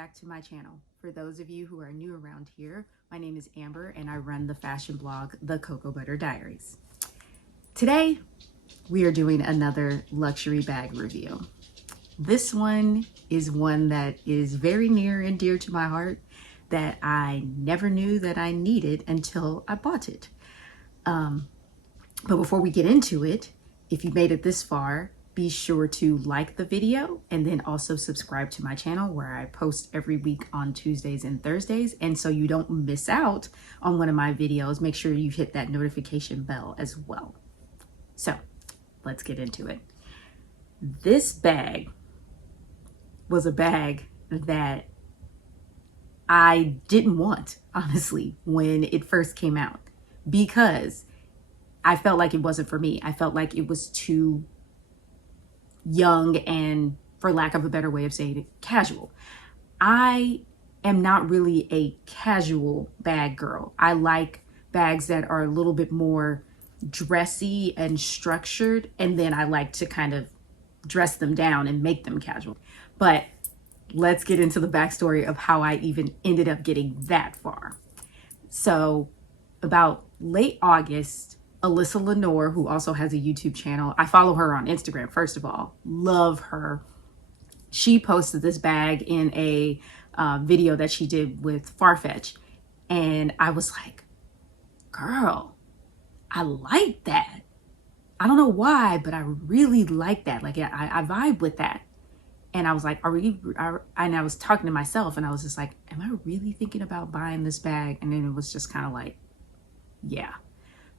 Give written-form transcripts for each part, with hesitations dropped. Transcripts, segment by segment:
back to my channel. For those of you who are new around here, my name is Amber and I run the fashion blog, The Cocoa Butter Diaries. Today, we are doing another luxury bag review. This one is one that is very near and dear to my heart that I never knew that I needed until I bought it. But before we get into it, if you made it this far, be sure to like the video and then also subscribe to my channel where I post every week on Tuesdays and Thursdays. And so you don't miss out on one of my videos, make sure you hit that notification bell as well. So let's get into it. This bag was a bag that I didn't want, honestly, when it first came out, because I felt like it wasn't for me. I felt like it was too young and, for lack of a better way of saying it, casual. I am not really a casual bag girl. I like bags that are a little bit more dressy and structured, and then I like to kind of dress them down and make them casual. But let's get into the backstory of how I even ended up getting that far. So about late August, Alyssa Lenore, who also has a YouTube channel, I follow her on Instagram, first of all, love her. She posted this bag in a video that she did with Farfetch. And I was like, girl, I like that. I don't know why, but I really like that. Like I vibe with that. And I was like, and I was talking to myself and I was just like, am I really thinking about buying this bag? And then it was just kind of like, yeah.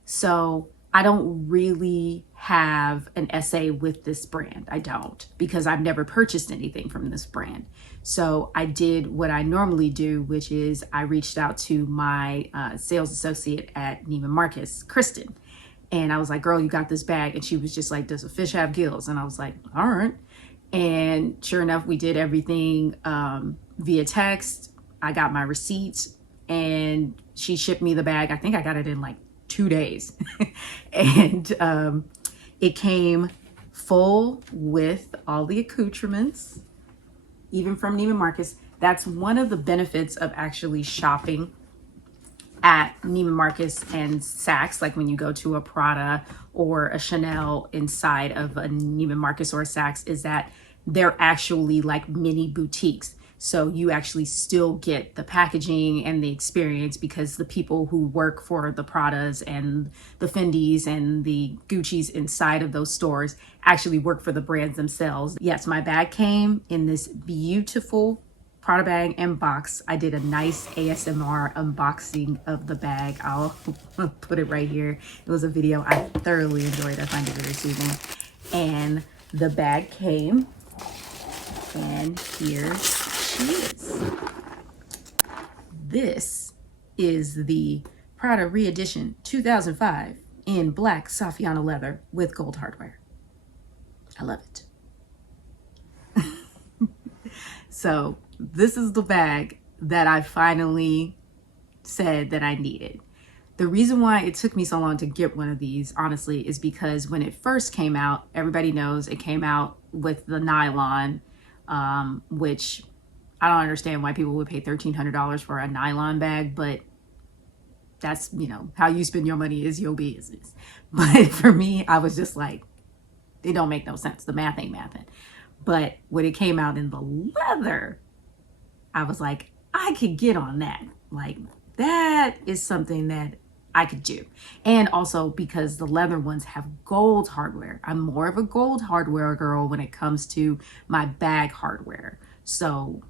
So I don't really have an essay with this brand. I don't, because I've never purchased anything from this brand. So I did what I normally do, which is I reached out to my sales associate at Neiman Marcus, Kristin. And I was like, girl, you got this bag. And she was just like, does a fish have gills? And I was like, all right. And sure enough, we did everything via text. I got my receipts and she shipped me the bag. I think I got it in like 2 days. And it came full with all the accoutrements, even from Neiman Marcus. That's one of the benefits of actually shopping at Neiman Marcus and Saks, like when you go to a Prada or a Chanel inside of a Neiman Marcus or a Saks, is that they're actually like mini boutiques. So you actually still get the packaging and the experience because the people who work for the Pradas and the Fendis and the Gucci's inside of those stores actually work for the brands themselves. Yes, my bag came in this beautiful Prada bag and box. I did a nice ASMR unboxing of the bag. I'll put it right here. It was a video I thoroughly enjoyed. I find it very soothing. And the bag came, and here she is. This is the Prada Re-Edition 2005 in black Saffiano leather with gold hardware. I love it. So this is the bag that I finally said that I needed. The reason why it took me so long to get one of these, honestly, is because when it first came out, everybody knows it came out with the nylon, which I don't understand why people would pay $1,300 for a nylon bag, but that's, you know, how you spend your money is your business. But for me, I was just like, it don't make no sense. The math ain't mathin'. But when it came out in the leather, I was like, I could get on that. Like, that is something that I could do. And also because the leather ones have gold hardware. I'm more of a gold hardware girl when it comes to my bag hardware. So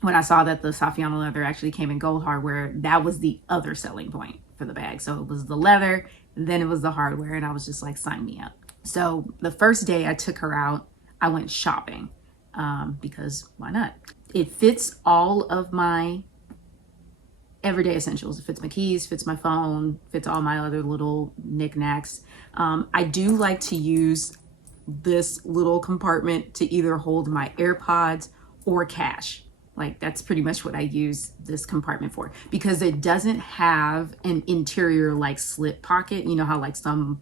when I saw that the Saffiano leather actually came in gold hardware, that was the other selling point for the bag. So it was the leather, then it was the hardware, and I was just like, sign me up. So the first day I took her out, I went shopping because why not? It fits all of my everyday essentials. It fits my keys, fits my phone, fits all my other little knickknacks. I do like to use this little compartment to either hold my AirPods or cash. Like that's pretty much what I use this compartment for, because it doesn't have an interior like slip pocket. You know how like some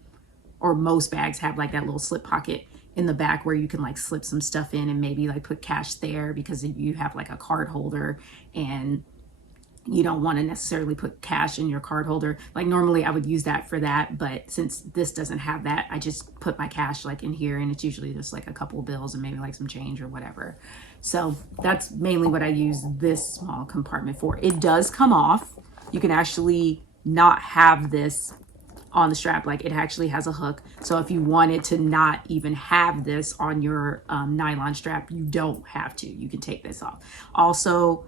or most bags have like that little slip pocket in the back where you can like slip some stuff in and maybe like put cash there, because you have like a card holder and you don't want to necessarily put cash in your card holder. Like normally I would use that for that, but since this doesn't have that, I just put my cash like in here, and it's usually just like a couple of bills and maybe like some change or whatever. So that's mainly what I use this small compartment for. It does come off. You can actually not have this on the strap. Like it actually has a hook. So if you wanted to not even have this on your nylon strap, you don't have to. You can take this off. Also,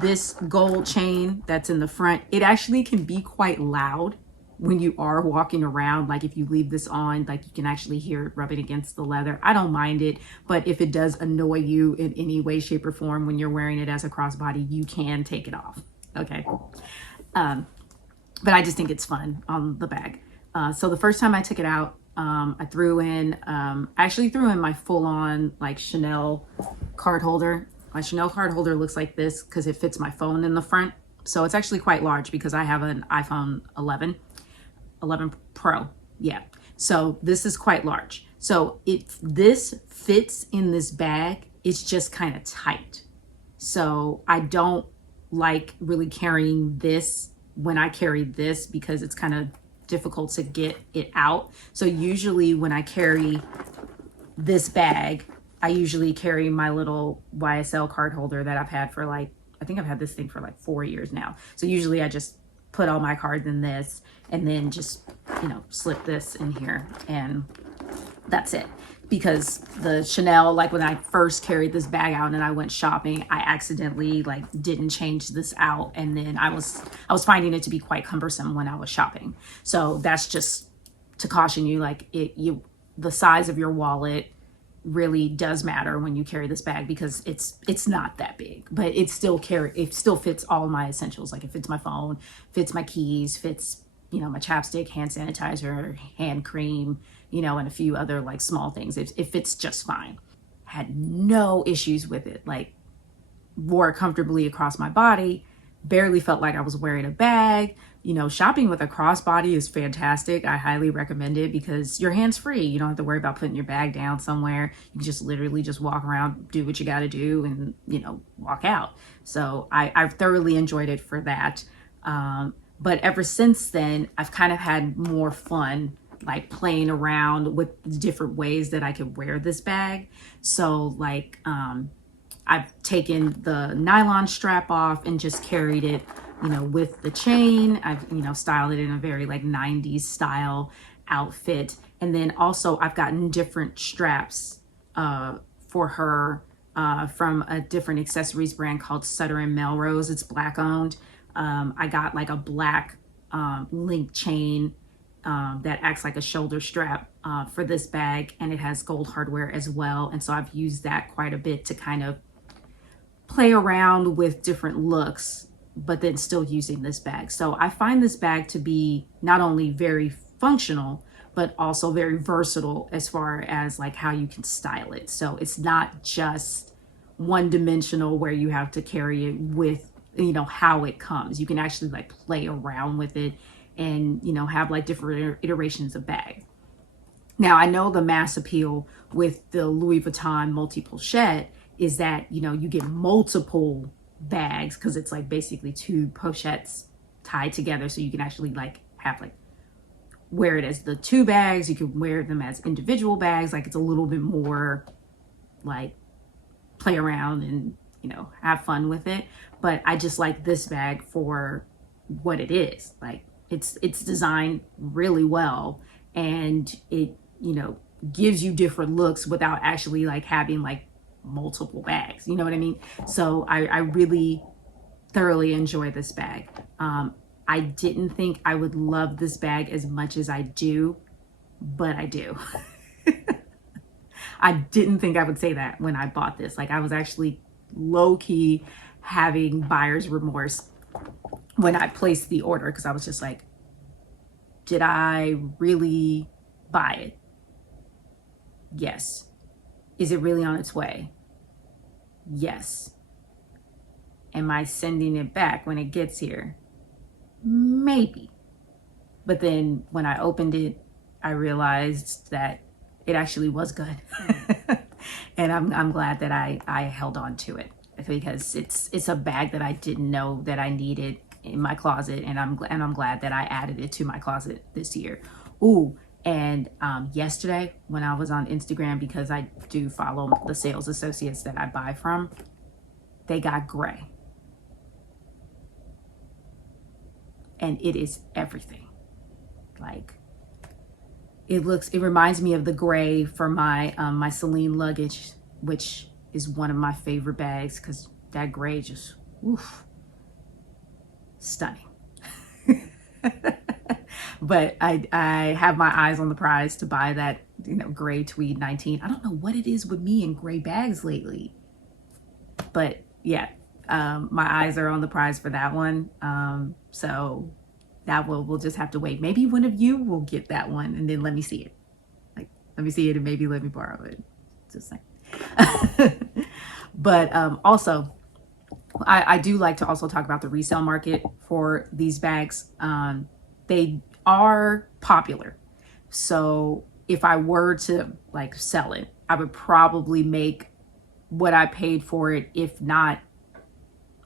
this gold chain that's in the front, it actually can be quite loud when you are walking around. Like if you leave this on, like you can actually hear it rubbing against the leather. I don't mind it, but if it does annoy you in any way, shape, or form when you're wearing it as a crossbody, you can take it off. Okay. But I just think it's fun on the bag. So the first time I took it out, I threw in, I actually threw in my full-on like Chanel card holder. My Chanel card holder looks like this because it fits my phone in the front. So it's actually quite large because I have an iPhone 11 Pro. Yeah. So this is quite large. So if this fits in this bag, it's just kind of tight. So I don't like really carrying this when I carry this because it's kind of difficult to get it out. So usually when I carry this bag, I usually carry my little YSL card holder that I've had for like, I think I've had this thing for like 4 years now. So usually I just put all my cards in this and then just, you know, slip this in here and that's it. Because the Chanel, like when I first carried this bag out and I went shopping, I accidentally like didn't change this out. And then I was finding it to be quite cumbersome when I was shopping. So that's just to caution you, like the size of your wallet really does matter when you carry this bag because it's not that big, but it still fits all my essentials. Like it fits my phone, fits my keys, fits, you know, my chapstick, hand sanitizer, hand cream, you know, and a few other like small things. It fits just fine. Had no issues with it. Like wore it comfortably across my body, barely felt like I was wearing a bag. You know, shopping with a crossbody is fantastic. I highly recommend it because you're hands-free. You don't have to worry about putting your bag down somewhere. You can just literally just walk around, do what you got to do, and, you know, walk out. So I've thoroughly enjoyed it for that. But ever since then, I've kind of had more fun, like playing around with different ways that I could wear this bag. So like, I've taken the nylon strap off and just carried it, you know, with the chain. I've, you know, styled it in a very like 90s style outfit. And then also I've gotten different straps for her from a different accessories brand called Sutter and Melrose. It's Black owned. I got like a black link chain that acts like a shoulder strap for this bag, and it has gold hardware as well. And so I've used that quite a bit to kind of play around with different looks, but then still using this bag. So I find this bag to be not only very functional, but also very versatile as far as like how you can style it. So it's not just one dimensional where you have to carry it with, you know, how it comes. You can actually like play around with it and, you know, have like different iterations of bag. Now I know the mass appeal with the Louis Vuitton multi-pochette is that, you know, you get multiple bags because it's like basically two pochettes tied together. So you can actually like have like wear it as the two bags. You can wear them as individual bags. Like it's a little bit more like play around and, you know, have fun with it. But I just like this bag for what it is. Like it's designed really well, and it, you know, gives you different looks without actually like having like multiple bags, you know what I mean? So I really thoroughly enjoy this bag. I didn't think I would love this bag as much as I do, but I do. I didn't think I would say that when I bought this. Like I was actually low-key having buyer's remorse when I placed the order, because I was just like, did I really buy it? Yes. Is it really on its way? Yes. Am I sending it back when it gets here? Maybe. But then when I opened it, I realized that it actually was good. And I'm glad that I held on to it, because it's a bag that I didn't know that I needed in my closet, and I'm glad that I added it to my closet this year. Ooh, and yesterday when I was on Instagram, because I do follow the sales associates that I buy from, they got gray. And it is everything. Like, it reminds me of the gray for my my Celine luggage, which is one of my favorite bags, because that gray just, oof, stunning. But I have my eyes on the prize to buy that, you know, gray tweed 19. I don't know what it is with me and gray bags lately, but yeah, my eyes are on the prize for that one. So that we'll just have to wait. Maybe one of you will get that one, and then let me see it. Like, let me see it and maybe let me borrow it. Just saying. But also, I do like to also talk about the resale market for these bags. They are popular. So if I were to like sell it, I would probably make what I paid for it, if not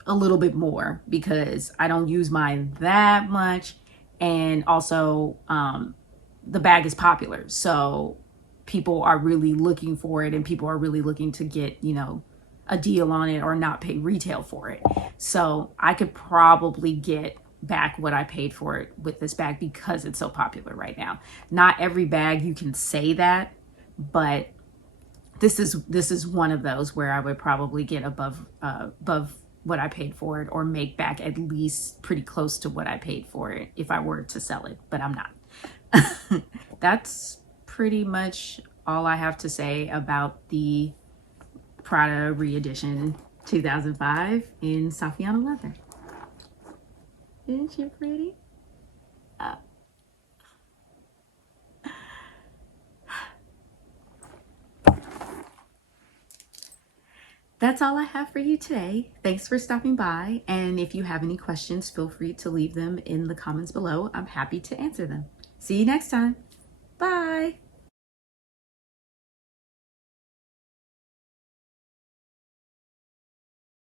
a little bit more, because I don't use mine that much. And also, the bag is popular. So people are really looking for it, and people are really looking to get, you know, a deal on it or not pay retail for it. So I could probably get back what I paid for it with this bag, because it's so popular right now. Not every bag you can say that, but this is one of those where I would probably get above what I paid for it, or make back at least pretty close to what I paid for it if I were to sell it, but I'm not. That's pretty much all I have to say about the Prada Re-Edition 2005 in Saffiano leather. Isn't she pretty? That's all I have for you today. Thanks for stopping by. And if you have any questions, feel free to leave them in the comments below. I'm happy to answer them. See you next time. Bye.